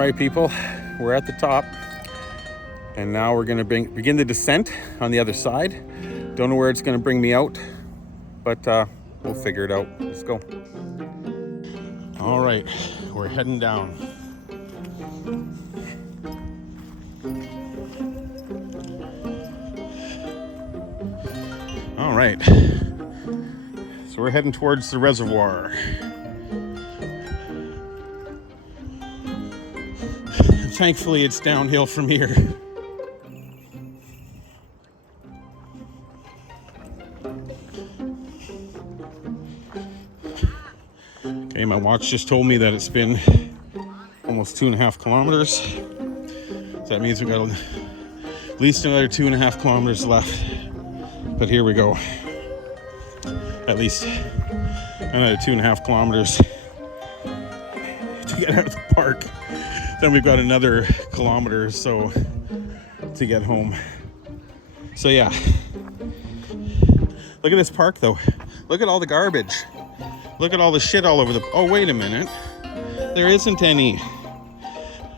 right, people, we're at the top, and now we're going to begin the descent on the other side. Don't know where it's going to bring me out, but we'll figure it out. Let's go. All right, we're heading down. All right, so we're heading towards the reservoir. Thankfully, it's downhill from here. Okay, my watch just told me that it's been almost 2.5 kilometers. So that means we've got at least another 2.5 kilometers left. But here we go. At least another 2.5 kilometers to get out of the park. Then we've got another kilometer or so to get home. So yeah. Look at this park though. Look at all the garbage. Look at all the shit all over the... Oh, wait a minute. There isn't any.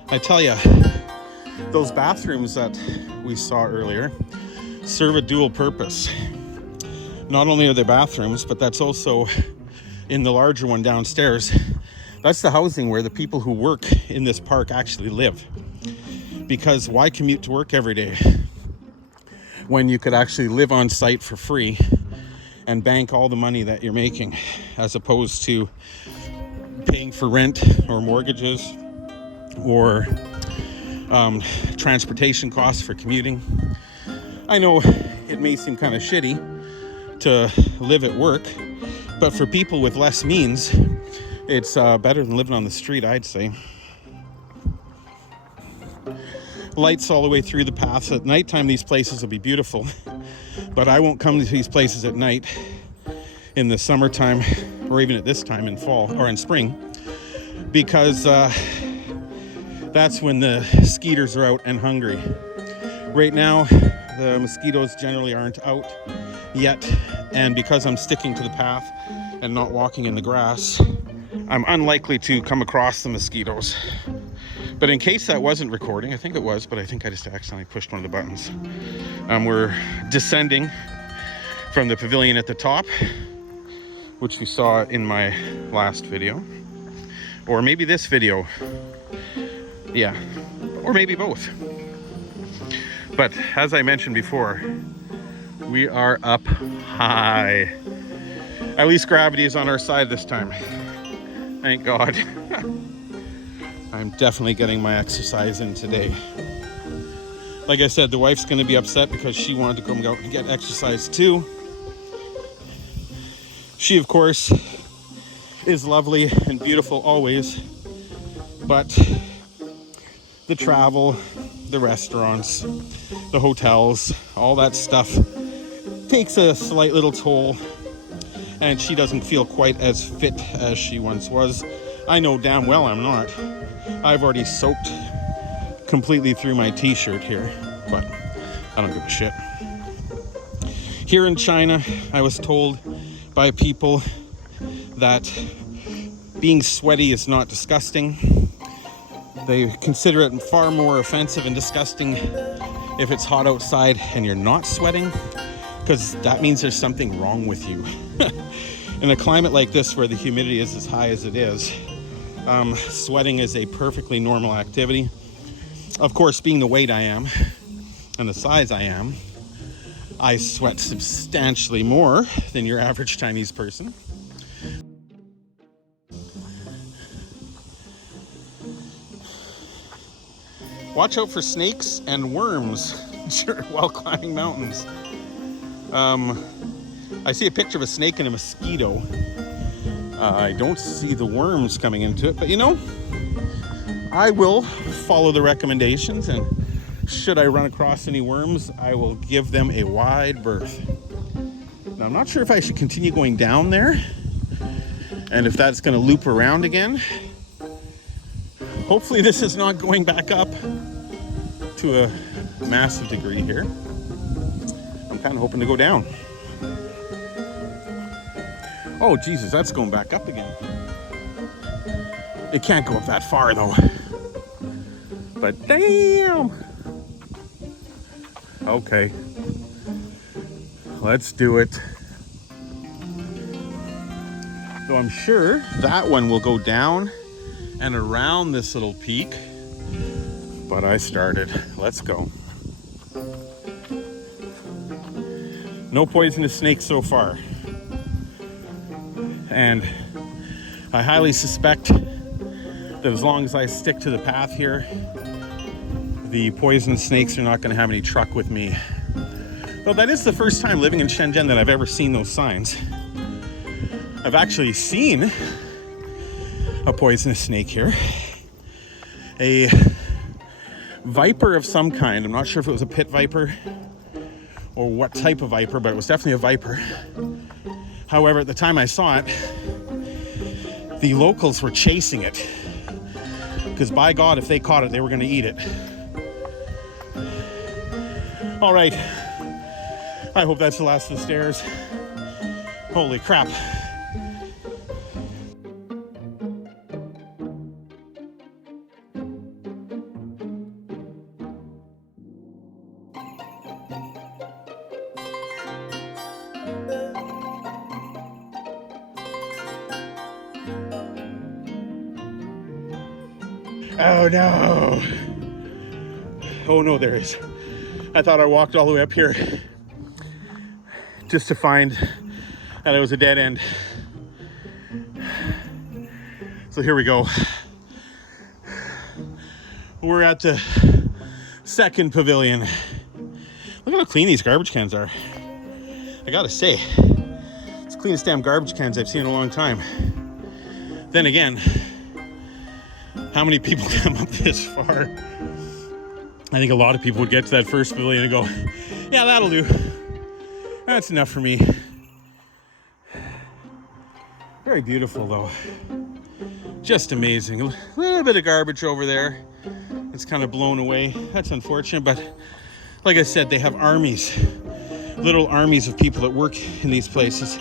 I tell you, those bathrooms that we saw earlier serve a dual purpose. Not only are they bathrooms, but that's also in the larger one downstairs. That's the housing where the people who work in this park actually live. Because why commute to work every day when you could actually live on site for free and bank all the money that you're making, as opposed to paying for rent or mortgages or transportation costs for commuting. I know it may seem kind of shitty to live at work, but for people with less means, it's better than living on the street, I'd say. Lights all the way through the paths. At nighttime, these places will be beautiful, but I won't come to these places at night in the summertime, or even at this time in fall or in spring, because that's when the skeeters are out and hungry. Right now, the mosquitoes generally aren't out yet, and because I'm sticking to the path and not walking in the grass, I'm unlikely to come across the mosquitoes. But in case that wasn't recording, I think it was, but I think I just accidentally pushed one of the buttons. We're descending from the pavilion at the top, which we saw in my last video. Or maybe this video. Yeah, or maybe both. But as I mentioned before, we are up high. At least gravity is on our side this time. Thank God. I'm definitely getting my exercise in today. Like I said, the wife's going to be upset because she wanted to come out and get exercise too. She, of course, is lovely and beautiful always, but the travel, the restaurants, the hotels, all that stuff takes a slight little toll, and she doesn't feel quite as fit as she once was. I know damn well I'm not. I've already soaked completely through my t-shirt here, but I don't give a shit. Here in China, I was told by people that being sweaty is not disgusting. They consider it far more offensive and disgusting if it's hot outside and you're not sweating, because that means there's something wrong with you. In a climate like this where the humidity is as high as it is, sweating is a perfectly normal activity. Of course, being the weight I am and the size I am, I sweat substantially more than your average Chinese person. Watch out for snakes and worms while climbing mountains. I see a picture of a snake and a mosquito. I don't see the worms coming into it, but you know, I will follow the recommendations, and should I run across any worms, I will give them a wide berth. Now, I'm not sure if I should continue going down there and if that's going to loop around again. Hopefully this is not going back up to a massive degree here. I'm kind of hoping to go down. Oh, Jesus, that's going back up again. It can't go up that far, though. But damn. Okay. Let's do it. So I'm sure that one will go down and around this little peak. But I started. Let's go. No poisonous snakes so far. And I highly suspect that as long as I stick to the path here, the poisonous snakes are not going to have any truck with me. Well, that is the first time living in Shenzhen that I've ever seen those signs. I've actually seen a poisonous snake here. A viper of some kind. I'm not sure if it was a pit viper or what type of viper, but it was definitely a viper. However, at the time I saw it, the locals were chasing it. Because by God, if they caught it, they were going to eat it. All right. I hope that's the last of the stairs. Holy crap. Oh no. Oh no, there is. I thought I walked all the way up here just to find that it was a dead end. So here we go. We're at the second pavilion. Look at how clean these garbage cans are. I gotta say, it's the cleanest damn garbage cans I've seen in a long time. Then again, how many people come up this far? I think a lot of people would get to that first pavilion and go, yeah, that'll do. That's enough for me. Very beautiful though. Just amazing. A little bit of garbage over there. It's kind of blown away. That's unfortunate, but like I said, they have armies, little armies of people that work in these places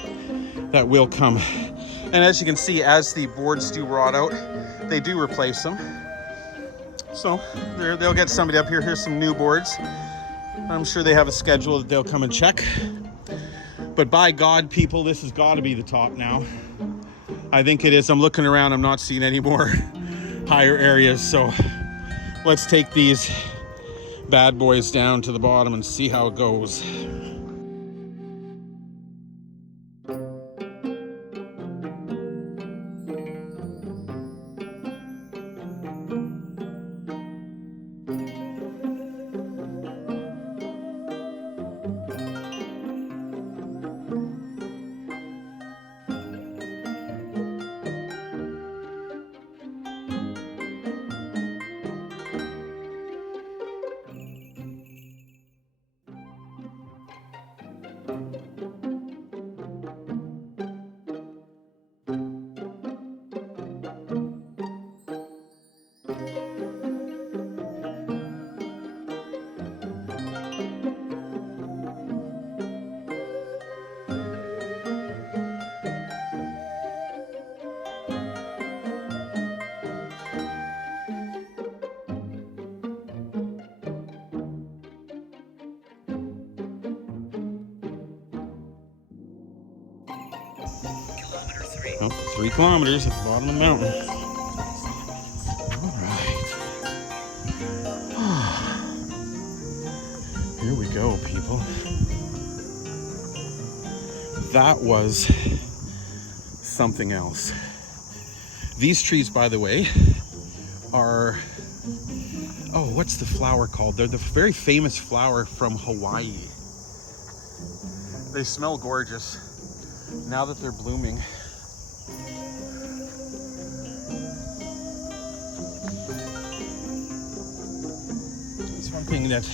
that will come. And as you can see, as the boards do rot out, they do replace them. So they'll get somebody up here. Here's some new boards. I'm sure they have a schedule that they'll come and check. But by God, people, this has got to be the top now. I think it is. I'm looking around. I'm not seeing any more higher areas. So let's take these bad boys down to the bottom and see how it goes. Oh, 3 kilometers at the bottom of the mountain. All right. Here we go, people. That was something else. These trees, by the way, are, oh, what's the flower called? They're the very famous flower from Hawaii. They smell gorgeous now that they're blooming. Thing that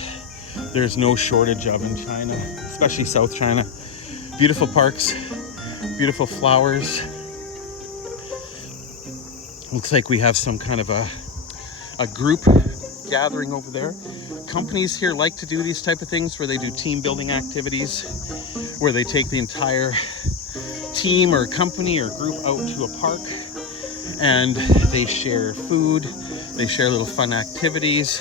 there's no shortage of in China, especially South China. Beautiful parks, beautiful flowers. Looks like we have some kind of a group gathering over there. Companies here like to do these type of things where they do team building activities, where they take the entire team or company or group out to a park and they share food, They share little fun activities.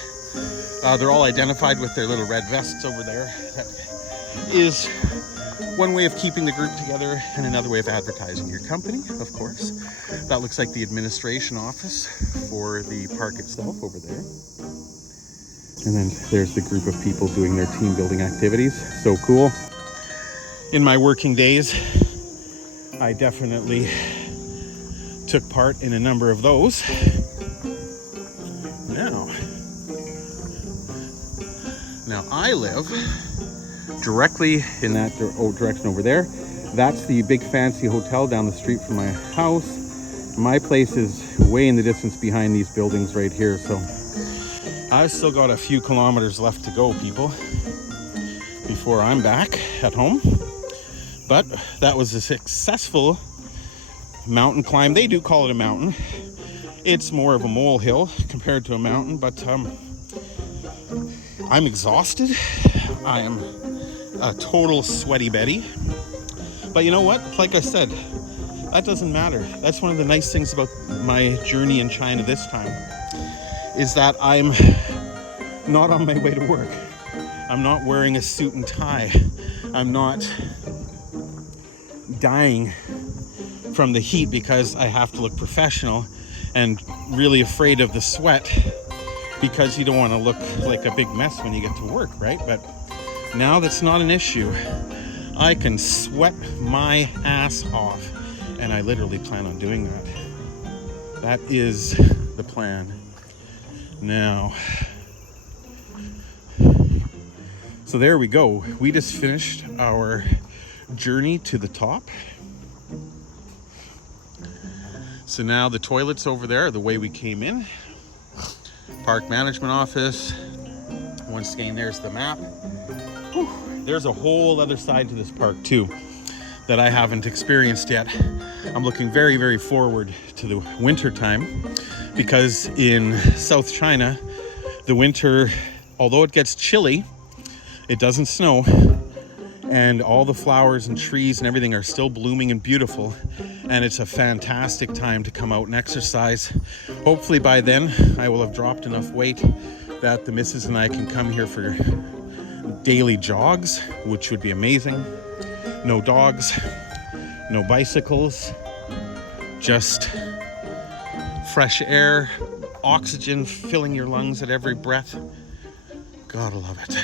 They're all identified with their little red vests over there. That is one way of keeping the group together and another way of advertising your company, of course. That looks like the administration office for the park itself over there. And then there's the group of people doing their team building activities. So cool. In my working days, I definitely took part in a number of those. Now I live directly in that direction over there. That's the big fancy hotel down the street from my house. My place is way in the distance behind these buildings right here. So I've still got a few kilometers left to go, people, before I'm back at home. But that was a successful mountain climb. They do call it a mountain. It's more of a molehill compared to a mountain, but I'm exhausted. I am a total sweaty Betty. But you know what? Like I said, that doesn't matter. That's one of the nice things about my journey in China this time, is that I'm not on my way to work. I'm not wearing a suit and tie. I'm not dying from the heat because I have to look professional and really afraid of the sweat, because you don't want to look like a big mess when you get to work, right? But now that's not an issue. I can sweat my ass off, and I literally plan on doing that. That is the plan. Now, so there we go. We just finished our journey to the top. So now the toilets over there are the way we came in. Park management office. Once again, there's the map. Whew. There's a whole other side to this park too that I haven't experienced yet. I'm looking very, very forward to the winter time, because in South China, the winter, although it gets chilly, it doesn't snow, and all the flowers and trees and everything are still blooming and beautiful, and it's a fantastic time to come out and exercise. Hopefully by then I will have dropped enough weight that the missus and I can come here for daily jogs, which would be amazing. No dogs, no bicycles, just fresh air, oxygen filling your lungs at every breath. Gotta love it.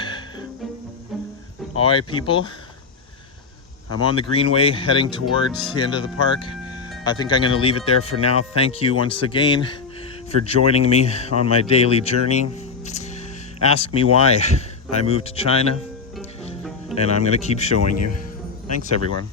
All right, people, I'm on the Greenway heading towards the end of the park. I think I'm going to leave it there for now. Thank you once again for joining me on my daily journey. Ask me why I moved to China, and I'm going to keep showing you. Thanks, everyone.